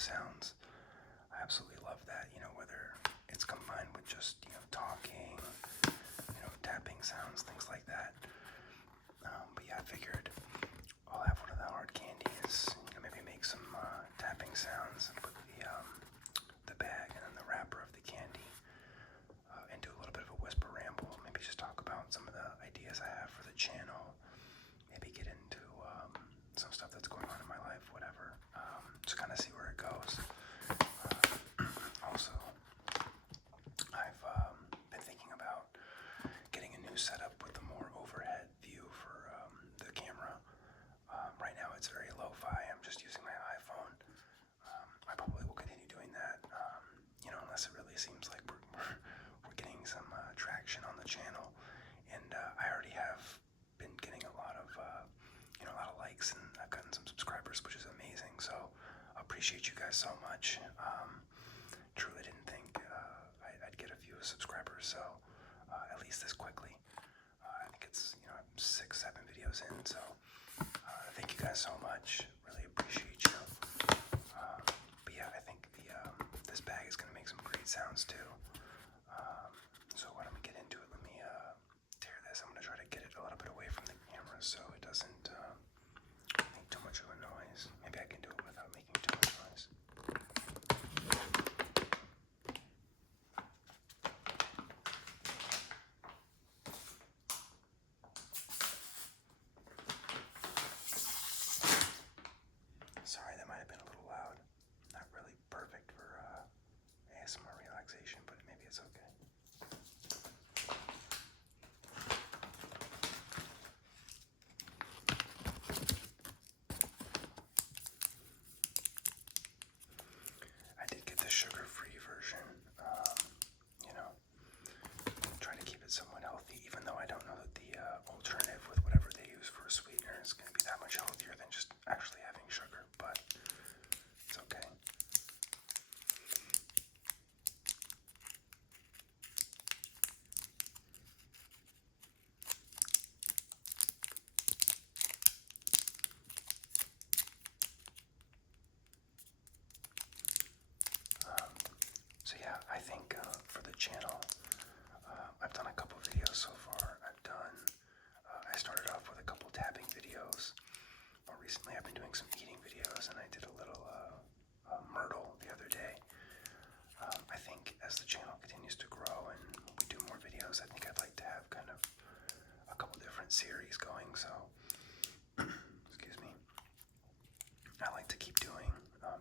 sounds. I absolutely love that, whether it's combined with just, talking, tapping sounds, things like that. But yeah, I figured I'll have one of the hard candies, maybe make some tapping sounds and put the bag and then the wrapper of the candy and do a little bit of a whisper ramble. Maybe just talk about some of the ideas I have for the channel. Maybe get into some stuff that's going on in my life, whatever. Just kind of see where it goes. Also, I've been thinking about getting a new setup with a more overhead view for the camera. Right now it's very lo-fi. I'm just using my iPhone. I probably will continue doing that, unless it really seems like we're getting some traction on the channel. And I already have been getting a lot of likes, and I've gotten some subscribers, which is amazing. So I appreciate you guys so much. Truly didn't think I'd get a few subscribers, so at least this quickly. I think it's, I'm 6-7 videos in, so thank you guys so much. Really appreciate you. But yeah, I think this bag is gonna make some great sounds too. So why don't we get into it? Let me tear this. I'm gonna try to get it a little bit away from the camera so it doesn't make too much of a noise. Maybe I can do it without making too much noise. Sorry, that might have been a little loud. Not really perfect for ASMR relaxation, but maybe it's okay. I did get the sugar-free version. Try to keep it somewhat healthy, even though I don't know that the alternative with whatever they use for a sweetener is going to be that much healthier than just actually having sugar, but it's okay. So yeah, I think for the channel, I've done a couple videos so far. I started off with a couple tapping videos. More recently, I've been doing some eating videos, and I did a little Myrtle the other day. I think as the channel continues to grow and we do more videos, I think I'd like to have kind of a couple different series going, so excuse me. I like to keep doing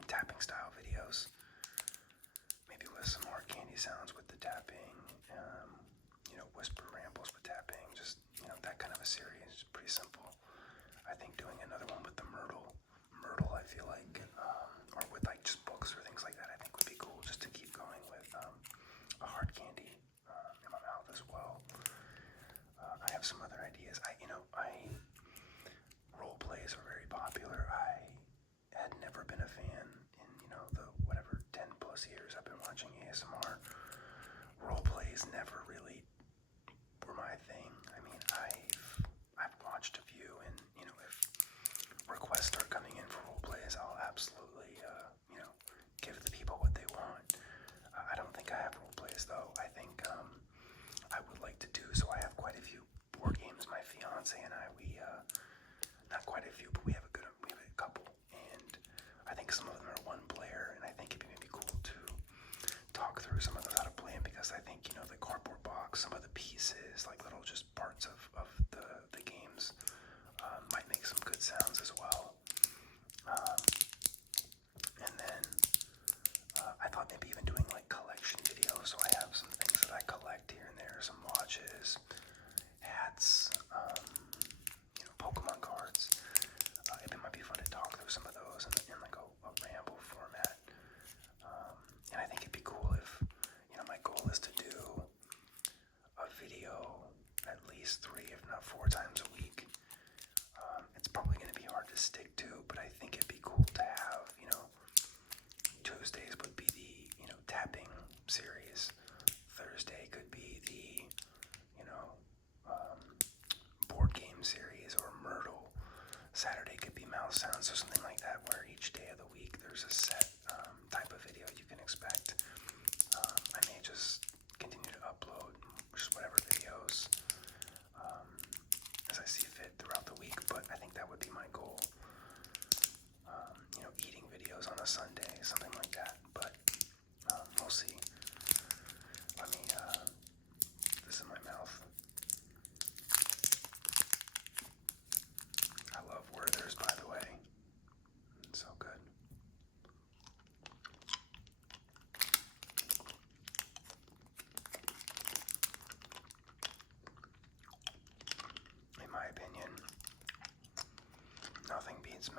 tapping style videos, maybe with some hard candy sounds with the tapping, whisper rambles with tapping, just, that kind of a series. Pretty simple. I think doing another one with the Myrtle, I feel like, or with like just books or things like that, I think would be cool, just to keep going with a hard candy in my mouth as well. I have some other ideas. Role plays are very popular. I had never been a fan in, the whatever 10 plus years I've been watching ASMR. Role plays never really were my thing. I mean, I've watched a few, and if requests start coming in for role plays, I'll absolutely give the people what they want. I don't think I have role plays though. I think I would like to do so. I have quite a few board games. My fiance and I, we not quite a few, but we have a couple, and I think some of them are one player, and I think it'd be maybe cool to talk through some of those, how to play them, because I think the cardboard box, some of the pieces, like little just parts of the games, might make some good sounds as well. And then I thought maybe even doing like collection videos. So I have some things that I collect here and there, some watches, hats, Pokemon cards. It might be fun to talk through some of those in like a ramble format. And I think it'd be cool if, my goal is to do a video at least 3, if not 4 times a week. It's probably going to be hard to stick to, but I think it'd be cool to have, Tuesdays would be the, tapping series. Thursday could be the, board game series or Myrtle. Saturday could be mouse sounds or something like that, where each day of the week there's a set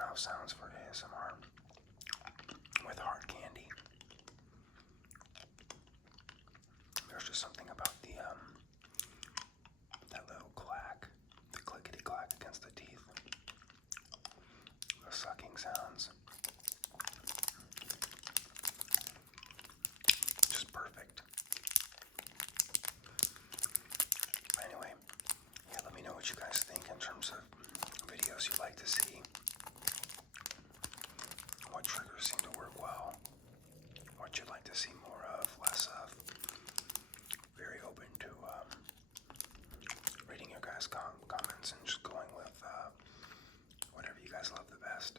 mouth sounds for ASMR with hard candy. There's just something about that little clack, the clickety clack against the teeth, the sucking sounds. Just perfect. But anyway, yeah, let me know what you guys think in terms of videos you'd like to see. What triggers seem to work well. What you'd like to see more of, less of. Very open to reading your guys' comments and just going with whatever you guys love the best.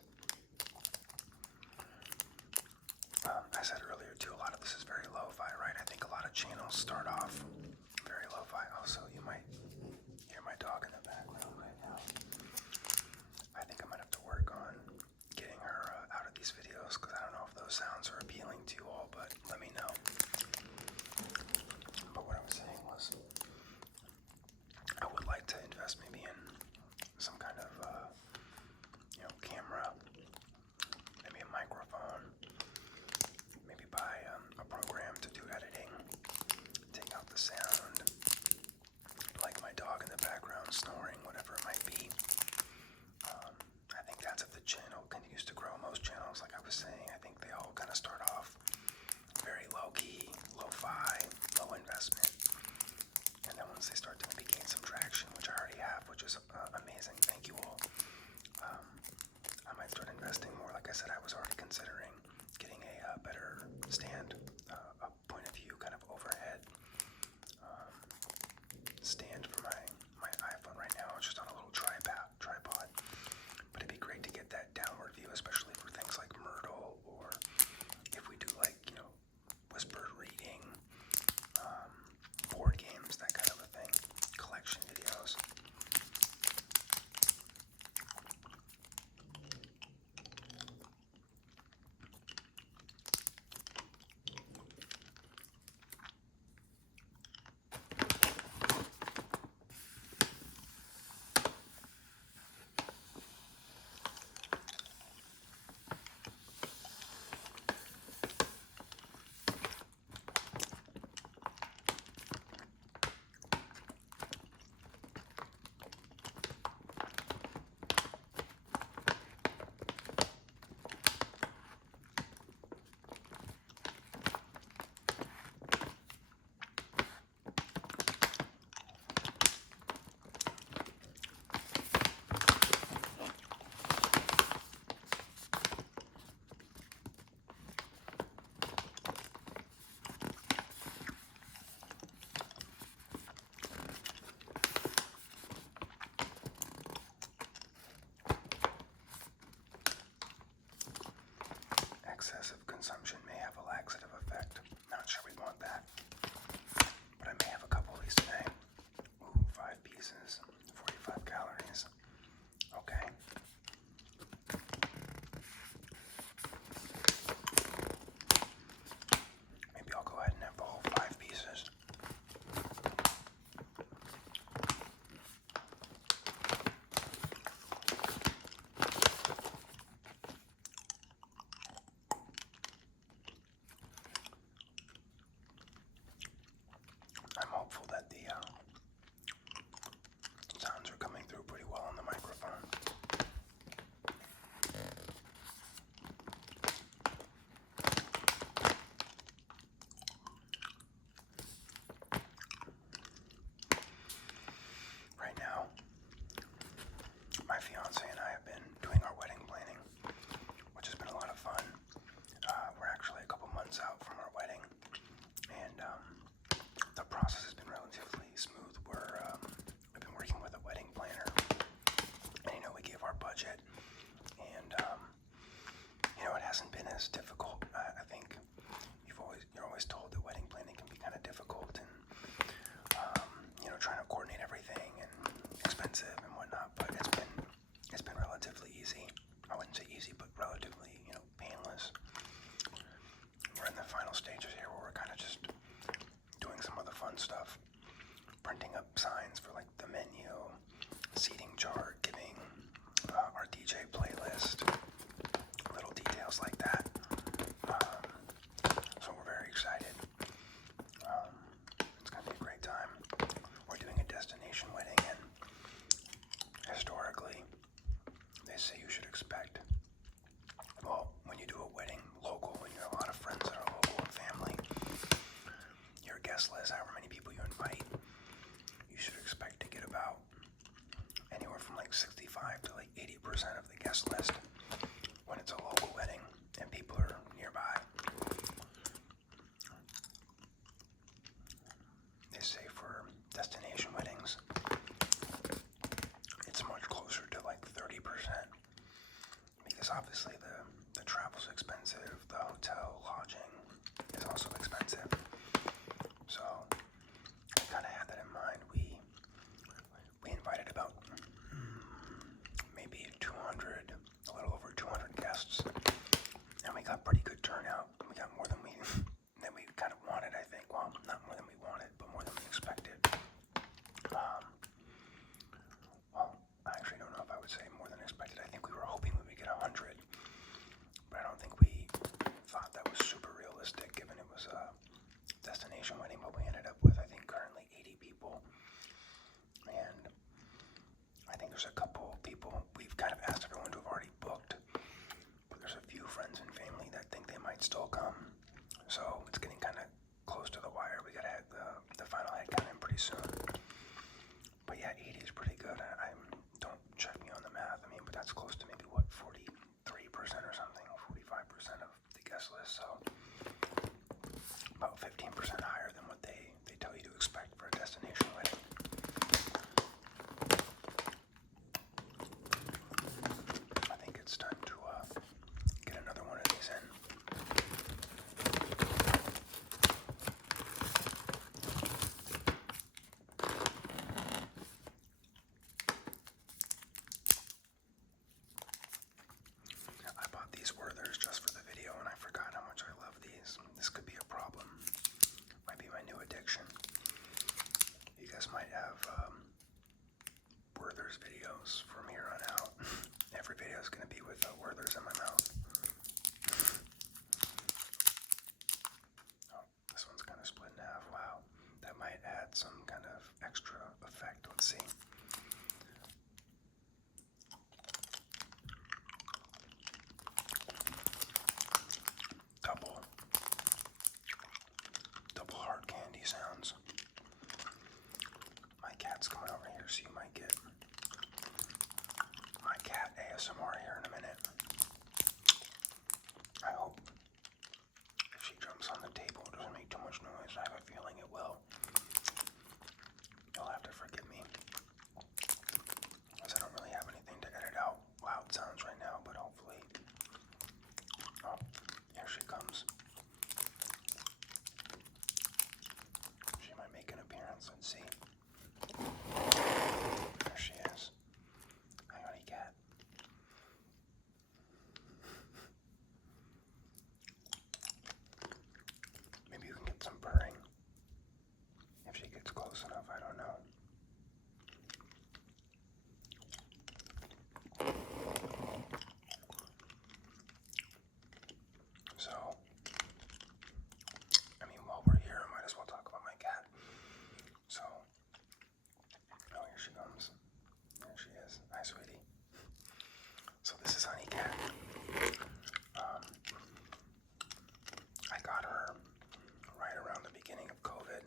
I said earlier too, a lot of this is very lo-fi, right? I think a lot of channels start off very lo-fi. Also, you might hear my dog in the background right now. I think I might have to work on getting her out of these videos because I don't know if those sounds are appealing to you all, but let me know. But what I was saying was, I would like to invest maybe in some kind of, camera, maybe a microphone, maybe buy a program to do editing, take out the sound, like my dog in the background snoring, whatever it might be. I think that's if the channel continues to grow. Most channels, like I was saying, I think they all kind of start off very low-key, lo-fi, low investment. And then once they start to maybe gain some traction, which I already have, which is amazing, thank you all, I might start investing more. Like I said, I was already considering getting a better stand, a point of view kind of overhead stand for my iPhone right now. It's just on a little tripod. But it'd be great to get that downward view, especially for things like Myrtle, or if we do like, whispered reading, board games, that kind of a thing, collection videos. like 80% of the guest list when it's a local wedding and people are nearby. They say for destination weddings, it's much closer to like 30% because obviously the travel's expensive, the hotel lodging is also expensive. So I kind of had that in mind. We invited about maybe 200, a little over 200 guests, and we got pretty good turnout. We got more than we kind of wanted, I think. Well, not more than we wanted, but more than we expected. Well, I actually don't know if I would say more than expected. I think we were hoping we would get 100, but I don't think we thought that was super realistic given it was a destination wedding. But we ended up with, I think, currently 80 people, and I think there's a couple people we've kind of asked everyone to have already booked, but there's a few friends and family that think they might still come. So it's getting kind of close to the wire. We gotta have the final head count in pretty soon. But yeah, 80 is pretty good. Don't check me on the math. I mean, but that's close to maybe what, 43% or something, 45% of the guest list. So about 15% higher than what they tell you to expect for a destination wedding. I think it's time to get another one of these in. I bought these Werthers just for the video, and I forgot how much I love these. This could be a problem. Might be my new addiction. You guys might have Werther's videos from here on out. Every video is going to be with Werther's in my mouth. Oh, this one's kind of split in half. Wow. That might add some kind of extra effect. Let's see. Double hard candy sounds. My cat's coming over here, so you might get my cat ASMR here in a minute. I hope if she jumps on the table it doesn't make too much noise. I have a feeling it will. You'll have to forgive me, because I don't really have anything to edit out loud sounds right now, but hopefully. Oh, here she comes. She might make an appearance. Let's see. There she is. Hi, honey cat. Maybe you can get some purring if she gets close enough. I don't know. So, I mean, while we're here, I might as well talk about my cat. So, oh, here she comes. There she is. Hi, sweetie. So this is Honey Cat. I got her right around the beginning of COVID,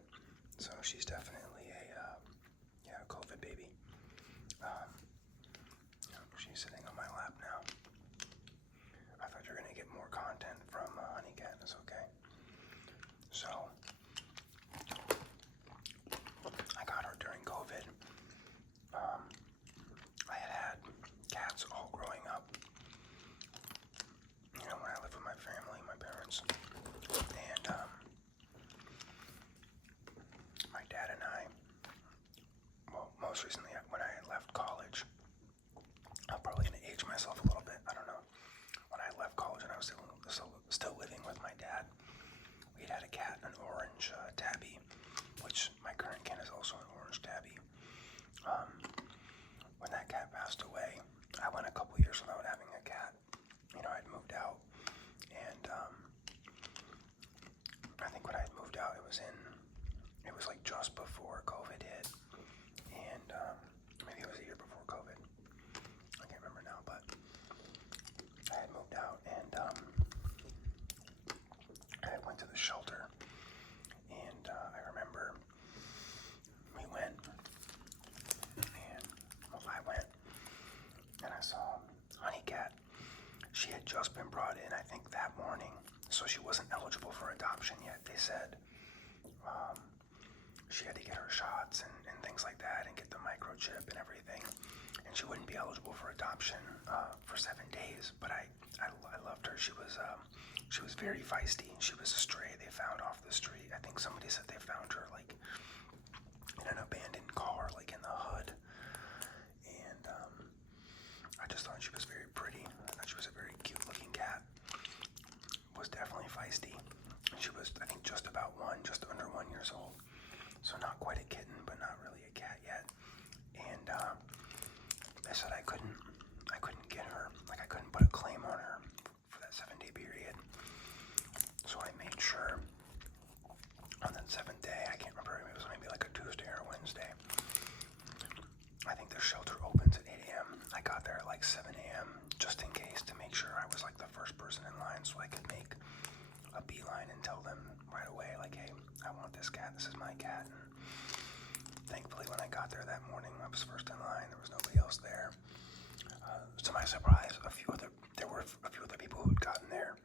so she's definitely a COVID baby. She's sitting on my lap now. I thought you were gonna get more content from Honey Cat. That's okay. So I got her during COVID. I had cats all growing up. You know, when I lived with my family, my parents, and my dad and I. Well, most recently when I had left college. I'm probably gonna age myself a little bit. I don't know. When I left college and I was still living with my dad, we'd had a cat, an orange tabby, which my current cat is also an orange tabby. When that cat passed away, I went a couple years without having a cat. You know, I'd moved out, and I think when I had moved out, it was like just before COVID hit, and maybe it was a year before COVID. I can't remember now, but I had moved out, and I went to the shelter, and I remember we went, and well, I went, and I saw She had just been brought in, I think, that morning, so she wasn't eligible for adoption yet. They said she had to get her shots and things like that and get the microchip and everything, and she wouldn't be eligible for adoption for 7 days. But I loved her. She was very feisty. She was a stray they found off the street. I think somebody said they found her like in an abandoned car, like in the hood. And I just thought she was very pretty. I thought she was a very cute looking cat. Was definitely feisty. She was, I think, just under 1 years old. So not quite a kitten, but not really a cat yet. And I said I couldn't get her, like I couldn't put a claim on her for that 7-day period. So I made sure on that 7th day, I can't remember, it was maybe like a Tuesday or a Wednesday. I think the shelter opens at 8 a.m. I got there at like 7 a.m. just in case, to make sure I was like the first person in line, so I could make a beeline and tell them right away, like, hey, I want this cat, this is my cat. And thankfully, when I got there that morning, I was first in line. There was nobody else there. To my surprise, there were a few other people who had gotten there,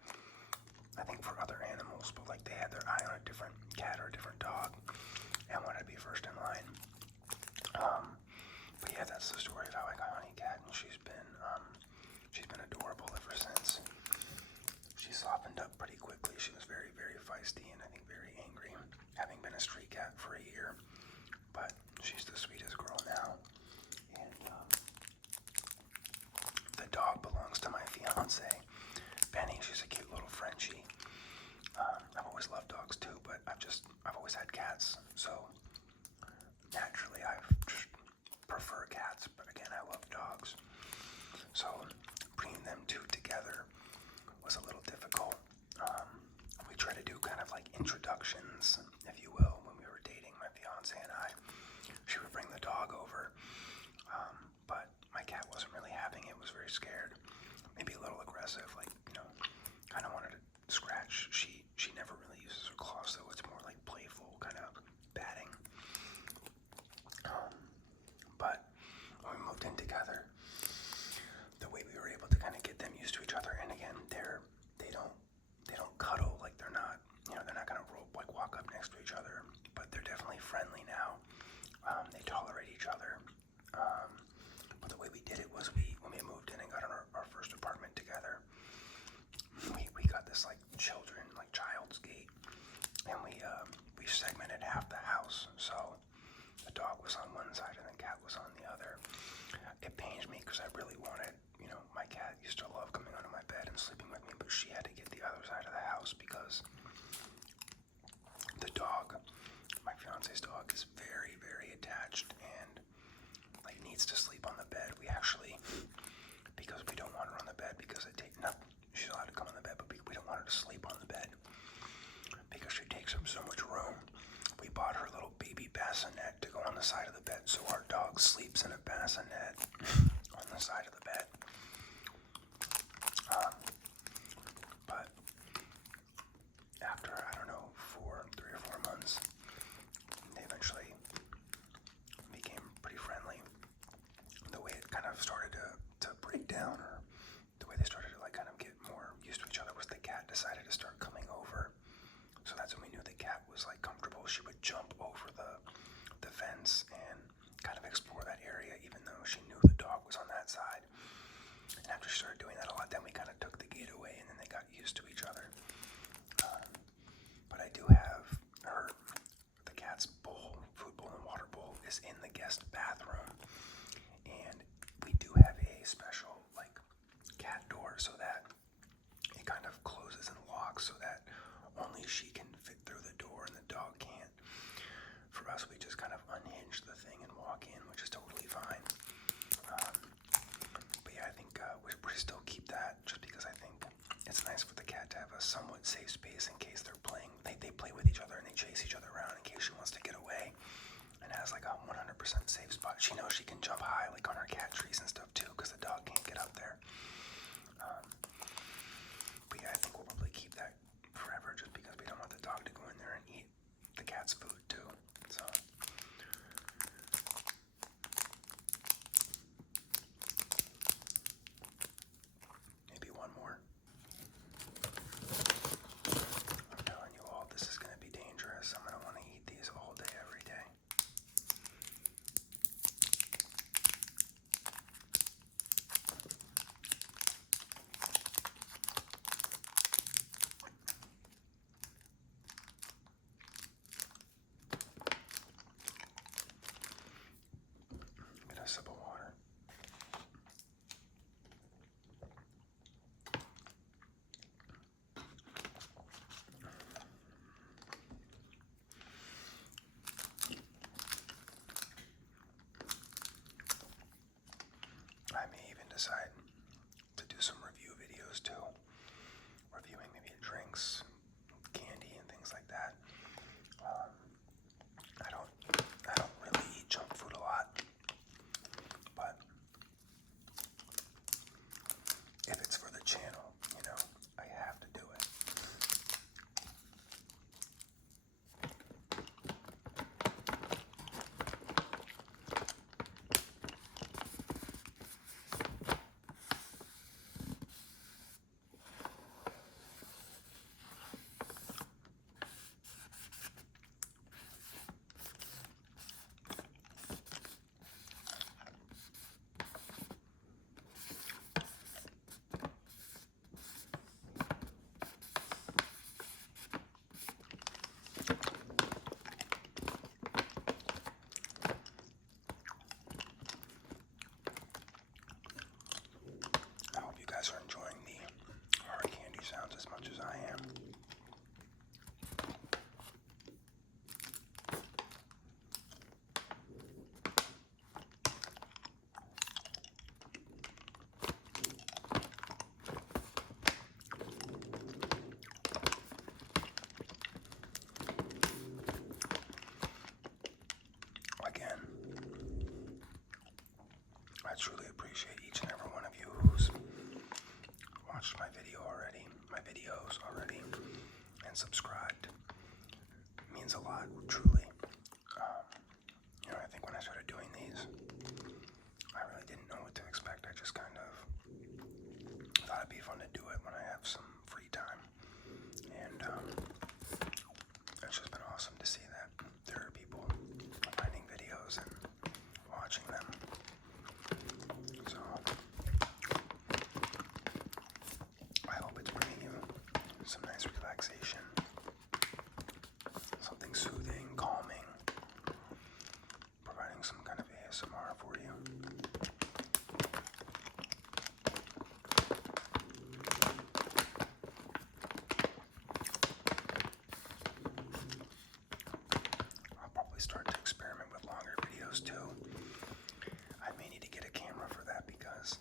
I think for other animals, but like they had their eye on a different cat or a different dog and wanted to be first in line. But yeah, that's the story of how I got Honey Cat, and she's been adorable ever since. She softened up pretty quickly. She was very, very feisty and I think very angry, having been a street cat for a year. But she's the sweetest girl now. And the dog belongs to my fiance, Penny. She's a cute little Frenchie. I've always loved dogs too, but I've always had cats, so naturally I just prefer cats. But again, I love dogs. So bringing them two together was a little difficult. We try to do kind of like introductions, if you will, when we were dating, my fiance and I. She would bring the dog over, but my cat wasn't really having it, was very scared, maybe a little aggressive, like, kind of wanted to scratch. She never really uses her claws, though. It's more like playful, kind of batting. But when we moved in together, the way we were able to kind of get them used to each other, and again, they don't cuddle, like they're not gonna walk up next to each other, but they're definitely friendly now. They tolerate each other. But the way we did it was when we moved in and got our first apartment together, we got this like child's gate, and we segmented half the house. So the dog was on one side and the cat was on the other. It pains me because I really wanted, my cat used to love coming onto my bed and sleeping with me, but she had to get the other side of the house because the dog, my fiance's dog, is very, very attached and like needs to sleep on the bed. We actually, because we don't want her on the bed because she's allowed to come on the bed, but we don't want her to sleep on the bed because she takes up so much room. We bought her a little baby bassinet to go on the side of the bed, so our dog sleeps in a bassinet on the side of the bed. But after, I don't know, 3 or 4 months, they eventually became pretty friendly. The way it kind of started to break down, or the way they started to kind of get more used to each other, was the cat decided to start coming over. So that's when we knew the cat was comfortable. She would jump over the fence and kind of explore that area, even though she knew the dog was on that side. And after she started doing that a lot, then we kind of took the gate away, and then they got used to each other. But I do have the cat's food bowl and water bowl is in the guest bathroom, and we do have a special cat door so that it kind of closes and locks so that only she can fit through the door and the dog can't. For us, we just kind of unhinge the thing and walk in, which is totally fine. But yeah, I think we still keep that just because I think it's nice for the cat to have a somewhat safe space in case they're playing. They play with each other and they chase each other around in case she wants to get away, and has a 100% safe spot. She knows she can jump high on her cat trees and stuff too because the dog can't get up there. But yeah, I think we'll probably keep that forever just because we don't want the dog to go in there and eat the cat's food too. So maybe one more drinks, candy, and things like that. I don't really eat junk food a lot, but if it's for the channel, I have to do it. I hope you guys are enjoying the hard candy sounds as much as I am. Again, I truly appreciate each and every one of you who's watched my videos already, and subscribed. It means a lot, truly. I think when I started doing these, I really didn't know what to expect. I just kind of thought it'd be fun to do it when I have some free time, and it's just been awesome to see that there are people finding videos and watching them. So I hope it's bringing you some nice relaxation, something soothing, calming, providing some kind of ASMR for you. I'll probably start to experiment with longer videos too. I may need to get a camera for that because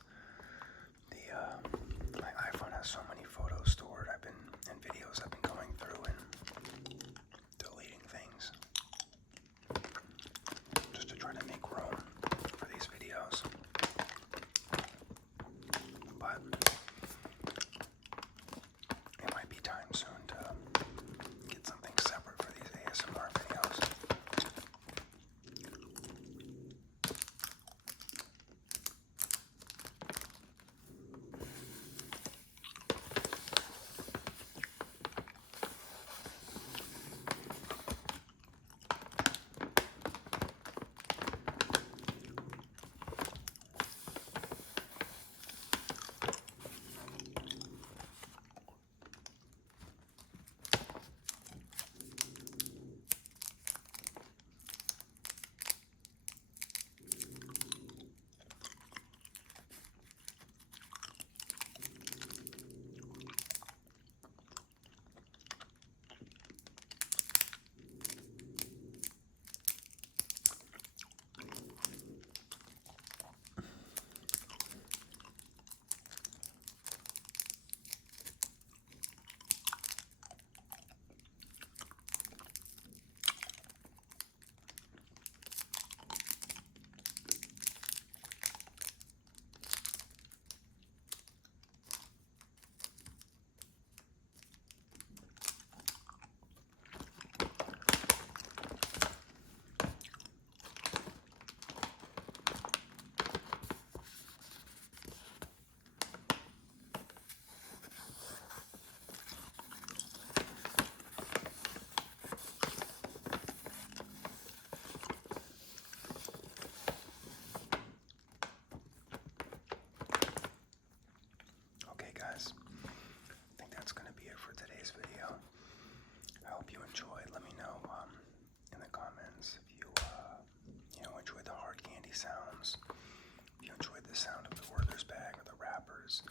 my iPhone has so many photos stored. And videos I've been going through and deleting things just to try to make room for these videos. But it might be time soon to get something separate for these ASMR videos. Guys, I think that's going to be it for today's video. I hope you enjoyed. Let me know in the comments if you enjoyed the hard candy sounds, if you enjoyed the sound of the Werther's bag or the wrappers.